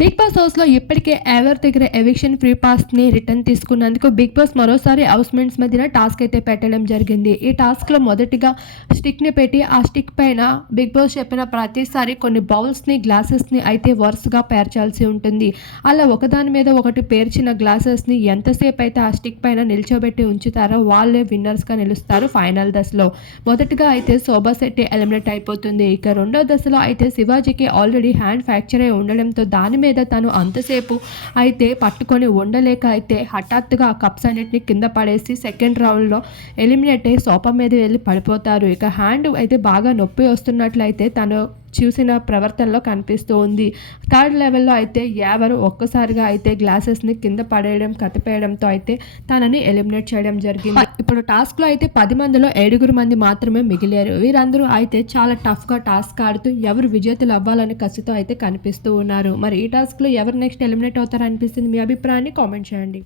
Big boss హౌస్లో ఇప్పటికే ఎవరి దగ్గర ఎవిక్షన్ ఫ్రీ పాస్ని రిటర్న్ తీసుకున్నందుకు బిగ్ బాస్ మరోసారి హౌస్మెంట్స్ మధ్యన టాస్క్ అయితే పెట్టడం జరిగింది. ఈ టాస్క్లో మొదటిగా స్టిక్ని పెట్టి ఆ స్టిక్ పైన బిగ్ బాస్ చెప్పిన ప్రతిసారి కొన్ని బౌల్స్ని గ్లాసెస్ని అయితే వరుసగా పేర్చాల్సి ఉంటుంది. అలా ఒకదాని మీద ఒకటి పేర్చిన గ్లాసెస్ని ఎంతసేపు అయితే ఆ స్టిక్ పైన నిల్చోబెట్టి ఉంచుతారో వాళ్ళే విన్నర్స్గా నిలుస్తారు ఫైనల్ దశలో. మొదటగా అయితే శోభా శెట్టి ఎలిమినేట్ అయిపోతుంది. ఇక రెండో దశలో అయితే శివాజీకి ఆల్రెడీ హ్యాండ్ ఫ్రాక్చర్ అయి ఉండడంతో దాని మీద తను అంతసేపు అయితే పట్టుకొని ఉండలేక అయితే హఠాత్తుగా ఆ కప్స్ అన్నిటిని కింద పడేసి సెకండ్ రౌండ్లో ఎలిమినేట్ అయ్యి సోఫా మీద వెళ్ళి పడిపోతారు. ఇక హ్యాండ్ అయితే బాగా నొప్పి వస్తున్నట్లయితే తను చూసిన ప్రవర్తనలో కనిపిస్తూ ఉంది. థర్డ్ లెవెల్లో అయితే ఎవరు ఒక్కసారిగా అయితే గ్లాసెస్ని కింద పడేయడం కతిపేయడంతో అయితే తనని ఎలిమినేట్ చేయడం జరిగింది. ఇప్పుడు టాస్క్లో అయితే పది మందిలో ఏడుగురు మంది మాత్రమే మిగిలారు. వీరందరూ అయితే చాలా టఫ్గా టాస్క్ ఆడుతూ ఎవరు విజేతలు అవ్వాలని కసితో అయితే కనిపిస్తూ ఉన్నారు. మరి ఈ టాస్క్లో ఎవరు నెక్స్ట్ ఎలిమినేట్ అవుతారనిపిస్తుంది మీ అభిప్రాయాన్ని కామెంట్ చేయండి.